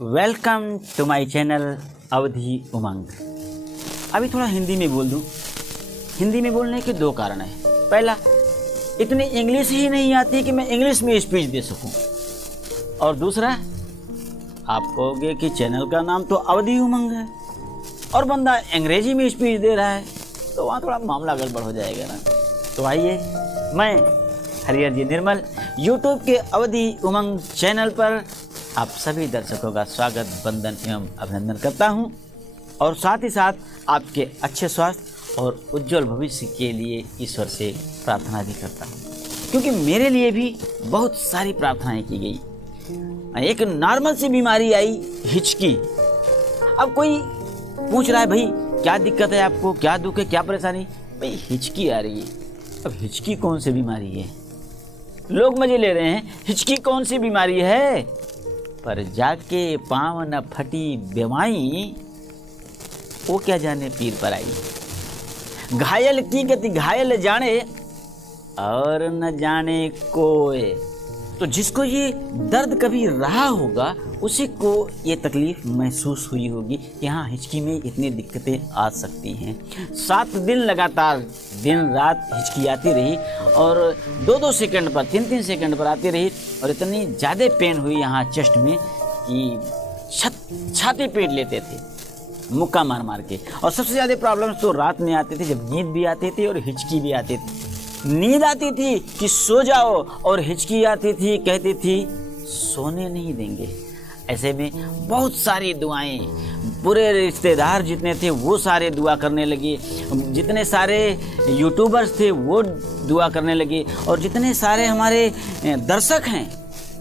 Welcome to my channel अवधि उमंग। अभी थोड़ा हिंदी में बोल दूं। हिंदी में बोलने के दो कारण हैं। पहला, इतनी इंग्लिश ही नहीं आती कि मैं इंग्लिश में स्पीच दे सकूं, और दूसरा, आप कहोगे कि चैनल का नाम तो अवधि उमंग है और बंदा अंग्रेजी में स्पीच दे रहा है, तो वहाँ थोड़ा मामला गड़बड़ हो जाएगा ना। तो आइए, मैं हरिहर जी निर्मल यूट्यूब के अवधि उमंग चैनल पर आप सभी दर्शकों का स्वागत, वंदन एवं अभिनंदन करता हूं, और साथ ही साथ आपके अच्छे स्वास्थ्य और उज्जवल भविष्य के लिए ईश्वर से प्रार्थना भी करता हूं, क्योंकि मेरे लिए भी बहुत सारी प्रार्थनाएं की गई। एक नॉर्मल सी बीमारी आई, हिचकी। अब कोई पूछ रहा है, भाई क्या दिक्कत है आपको, क्या दुख है, क्या परेशानी? भाई हिचकी आ रही है। अब हिचकी कौन सी बीमारी है? लोग मजे ले रहे हैं, हिचकी कौन सी बीमारी है? पर जाके पाँव न फटी बेवाई, वो क्या जाने पीर पर आई। घायल की गति घायल जाने, और न जाने कोई। तो जिसको ये दर्द कभी रहा होगा, उसी को ये तकलीफ महसूस हुई होगी कि हाँ, हिचकी में इतनी दिक्कतें आ सकती हैं। 7 दिन लगातार दिन रात हिचकी आती रही, और 2-2 सेकंड पर, 3-3 सेकंड पर आती रही, और इतनी ज़्यादा पेन हुई यहाँ चेस्ट में कि छाती पीट लेते थे मुक्का मार मार के। और सबसे ज़्यादा प्रॉब्लम्स तो रात में आती थी, जब नींद भी आती थी और हिचकी भी आती थी। नींद आती थी कि सो जाओ, और हिचकी आती थी, कहती थी सोने नहीं देंगे। ऐसे में बहुत सारी दुआएं, पूरे रिश्तेदार जितने थे वो सारे दुआ करने लगे, जितने सारे यूट्यूबर्स थे वो दुआ करने लगे, और जितने सारे हमारे दर्शक हैं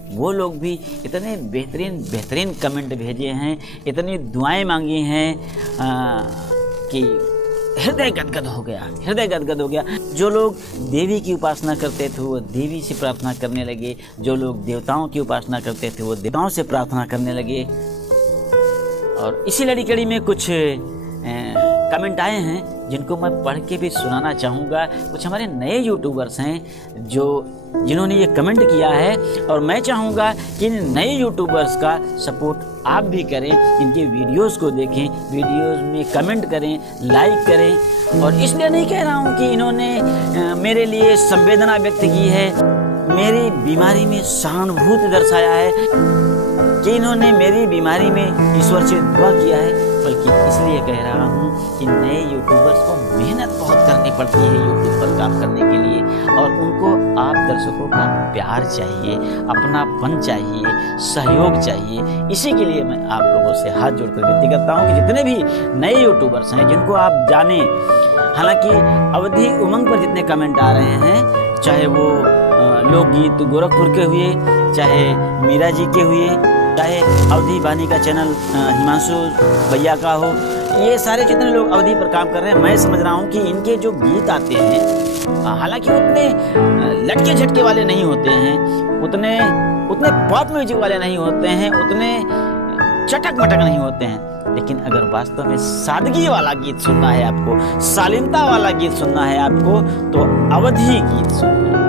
वो लोग भी इतने बेहतरीन कमेंट भेजे हैं, इतनी दुआएं मांगी हैं कि हृदय गदगद हो गया। जो लोग देवी की उपासना करते थे वो देवी से प्रार्थना करने लगे, जो लोग देवताओं की उपासना करते थे वो देवताओं से प्रार्थना करने लगे। और इसी लड़ी में कुछ कमेंट आए हैं जिनको मैं पढ़ के भी सुनाना चाहूँगा। कुछ हमारे नए यूट्यूबर्स हैं जिन्होंने ये कमेंट किया है, और मैं चाहूँगा कि इन नए यूट्यूबर्स का सपोर्ट आप भी करें, इनके वीडियोस को देखें, वीडियोस में कमेंट करें, लाइक करें। और इसलिए नहीं कह रहा हूँ कि इन्होंने मेरे लिए संवेदना व्यक्त की है, मेरी बीमारी में सहानुभूति दर्शाया है, कि इन्होंने मेरी बीमारी में ईश्वर से दुआ किया है, बल्कि इसलिए कह रहा हूँ कि नए यूट्यूबर्स को मेहनत बहुत करनी पड़ती है यूट्यूब पर काम करने के लिए, और उनको आप दर्शकों का प्यार चाहिए, अपनापन चाहिए, सहयोग चाहिए। इसी के लिए मैं आप लोगों से हाथ जोड़कर विनती करता हूँ कि जितने भी नए यूट्यूबर्स हैं जिनको आप जानें, हालांकि अवधि उमंग पर जितने कमेंट आ रहे हैं, चाहे वो लोकगीत गोरखपुर के हुए, चाहे मीरा जी के हुए, चाहे अवधि वाणी का चैनल हिमांशु भैया का हो, ये सारे जितने लोग अवधि पर काम कर रहे हैं, मैं समझ रहा हूँ कि इनके जो गीत आते हैं, हालांकि उतने लटके झटके वाले नहीं होते हैं, उतने पॉप म्यूजिक वाले नहीं होते हैं, उतने चटक मटक नहीं होते हैं, लेकिन अगर वास्तव में सादगी वाला गीत सुनना है आपको, शालीनता वाला गीत सुनना है आपको, तो अवधि गीत सुनिए।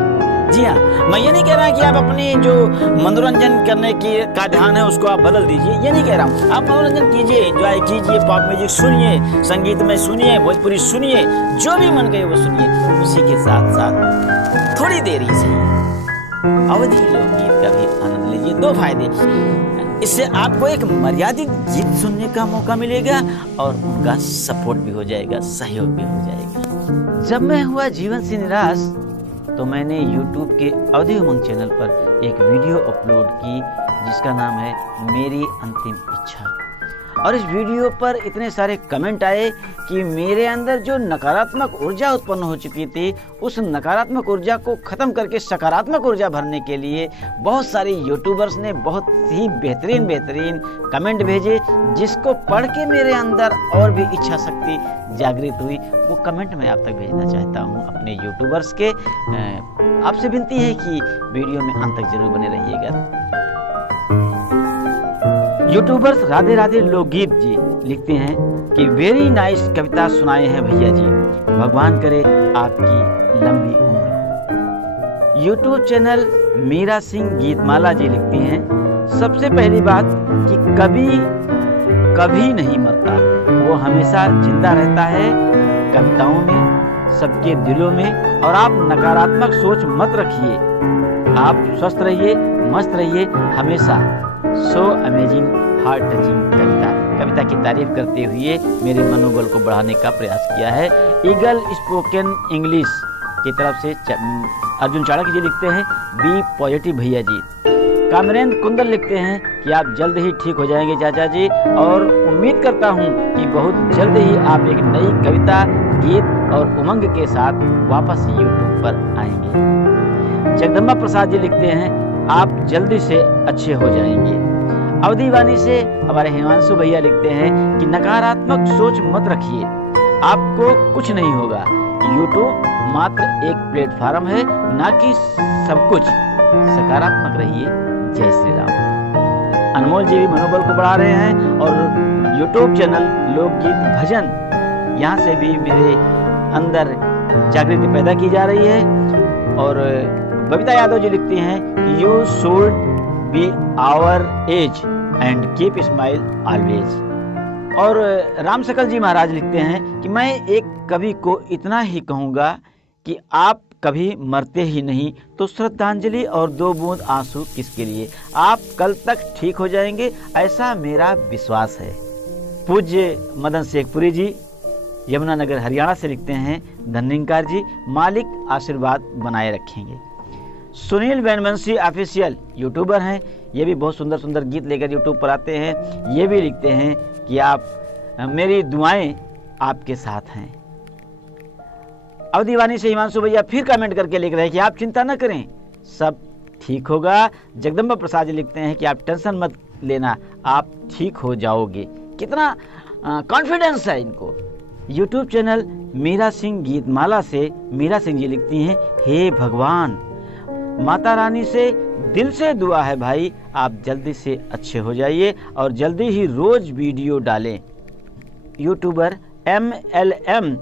जी हाँ, मैं ये नहीं कह रहा कि आप अपनी जो मनोरंजन करने का ध्यान है उसको आप बदल दीजिए, ये नहीं कह रहा हूँ। आप मनोरंजन कीजिए, एंजॉय कीजिए, पॉप म्यूजिक सुनिए, संगीत में सुनिए, भोजपुरी सुनिए, जो भी मन करे वो सुनिए। उसी के साथ साथ थोड़ी देर ही सही अवधि लोकगीत का भी आनंद लीजिए। 2 फायदे, इससे आपको एक मर्यादित गीत सुनने का मौका मिलेगा, और उनका सपोर्ट भी हो जाएगा, सहयोग भी हो जाएगा। जब मैं हुआ जीवन से निराश, तो मैंने YouTube के अवधि उमंग चैनल पर एक वीडियो अपलोड की जिसका नाम है मेरी अंतिम इच्छा। और इस वीडियो पर इतने सारे कमेंट आए कि मेरे अंदर जो नकारात्मक ऊर्जा उत्पन्न हो चुकी थी, उस नकारात्मक ऊर्जा को ख़त्म करके सकारात्मक ऊर्जा भरने के लिए बहुत सारे यूट्यूबर्स ने बहुत ही बेहतरीन कमेंट भेजे, जिसको पढ़ के मेरे अंदर और भी इच्छा शक्ति जागृत हुई। वो कमेंट मैं आप तक भेजना चाहता हूँ अपने यूट्यूबर्स के। आपसे विनती है कि वीडियो में अंत तक जरूर बने रहिएगा। यूट्यूबर्स राधे राधे लोकगीत जी लिखते हैं कि वेरी नाइस कविता सुनाए हैं भैया जी, भगवान करे आपकी लंबी उम्र हो। यूट्यूब चैनल मीरा सिंह गीतमाला जी लिखती हैं, सबसे पहली बात कि कभी कभी नहीं मरता, वो हमेशा जिंदा रहता है कविताओं में, सबके दिलों में। और आप नकारात्मक सोच मत रखिए, आप स्वस्थ रहिए, मस्त रहिए हमेशा। सो अमेजिंग, हार्ट टचिंग कविता की तारीफ करते हुए मेरे मनोबल को बढ़ाने का प्रयास किया है। ईगल स्पोकन इंग्लिश की तरफ से अर्जुन चाणक्य जी लिखते हैं, बी पॉजिटिव भैया जी। कामरेन कुंदर लिखते हैं कि आप जल्द ही ठीक हो जाएंगे चाचा जी, और उम्मीद करता हूं कि बहुत जल्द ही आप एक नई कविता, गीत और उमंग के साथ वापस यूट्यूब पर आएंगे। जगदम्बा प्रसाद जी लिखते हैं, आप जल्दी से अच्छे हो जाएंगे। अवधि वाणी से हमारे हिमांशु भैया लिखते हैं कि नकारात्मक सोच मत रखिए, आपको कुछ नहीं होगा। यूट्यूब मात्र एक प्लेटफॉर्म है, ना कि सब कुछ। सकारात्मक रहिए। जय श्री राम। अनमोल जी भी मनोबल को बढ़ा रहे हैं, और यूट्यूब चैनल लोकगीत भजन, यहाँ से भी मेरे अंदर जागृति पैदा की जा रही है। और बबीता यादव जी लिखती हैं, you should be our age and keep smile always. और राम सकल जी महाराज लिखते हैं कि मैं एक कवि को इतना ही कहूँगा कि आप कभी मरते ही नहीं, तो श्रद्धांजलि और 2 बूंद आंसू किसके लिए। आप कल तक ठीक हो जाएंगे, ऐसा मेरा विश्वास है। पूज्य मदन शेखपुरी जी यमुनानगर हरियाणा से लिखते हैं, धन्यकार जी, मालिक आशीर्वाद बनाए रखेंगे। सुनील वैनवंशी ऑफिशियल यूट्यूबर हैं, ये भी बहुत सुंदर सुंदर गीत लेकर यूट्यूब पर आते हैं। ये भी लिखते हैं कि आप, मेरी दुआएं आपके साथ हैं। अवधिवानी से हिमांशु भैया फिर कमेंट करके लिख रहे हैं कि आप चिंता न करें, सब ठीक होगा। जगदम्बा प्रसाद जी लिखते हैं कि आप टेंशन मत लेना, आप ठीक हो जाओगे। कितना कॉन्फिडेंस है इनको। यूट्यूब चैनल मीरा सिंह गीतमाला से मीरा सिंह जी लिखती हैं, हे भगवान, माता रानी से दिल से दुआ है भाई, आप जल्दी से अच्छे हो जाइए और जल्दी ही रोज वीडियो डालें। यूट्यूबर MLM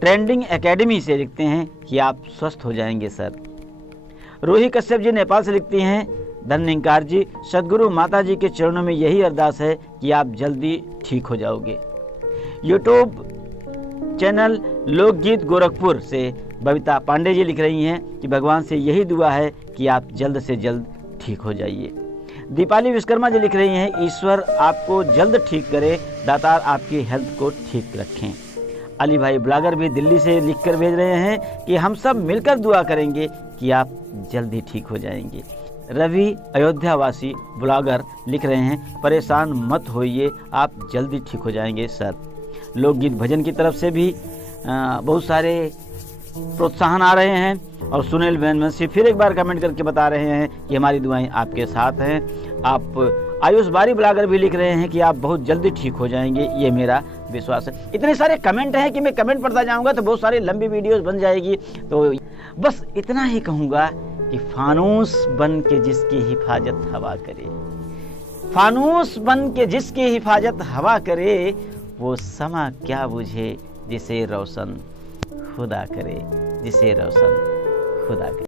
ट्रेंडिंग एकेडमी से लिखते हैं कि आप स्वस्थ हो जाएंगे सर। रोही कश्यप जी नेपाल से लिखती हैं, धन्यकार जी, सदगुरु माता जी के चरणों में यही अरदास है कि आप जल्दी ठीक हो जाओगे। यूट्यूब चैनल लोकगीत गोरखपुर से बबीता पांडे जी लिख रही हैं कि भगवान से यही दुआ है कि आप जल्द से जल्द ठीक हो जाइए। दीपाली विश्वकर्मा जी लिख रही हैं, ईश्वर आपको जल्द ठीक करे, दातार आपकी हेल्थ को ठीक रखें। अली भाई ब्लॉगर भी दिल्ली से लिखकर भेज रहे हैं कि हम सब मिलकर दुआ करेंगे कि आप जल्दी ठीक हो जाएंगे। रवि अयोध्यावासी ब्लॉगर लिख रहे हैं, परेशान मत होइए, आप जल्दी ठीक हो जाएंगे सर। लोकगीत भजन की तरफ से भी बहुत सारे प्रोत्साहन आ रहे हैं। और सुनील वैनवंशी फिर एक बार कमेंट करके बता रहे हैं कि हमारी दुआएं आपके साथ हैं। आप आयुष बारी ब्लॉगर भी लिख रहे हैं कि आप बहुत जल्दी ठीक हो जाएंगे, ये मेरा विश्वास है। इतने सारे कमेंट हैं कि मैं कमेंट पढ़ता जाऊंगा तो बहुत सारी लंबी वीडियोस बन जाएगी। तो बस इतना ही कहूँगा कि फानूस बन के जिसकी हिफाजत हवा करे, फानूस बन के जिसकी हिफाजत हवा करे, वो समा क्या बुझे जिसे रोशन खुदा करे, जिसे रोशन खुदा करे।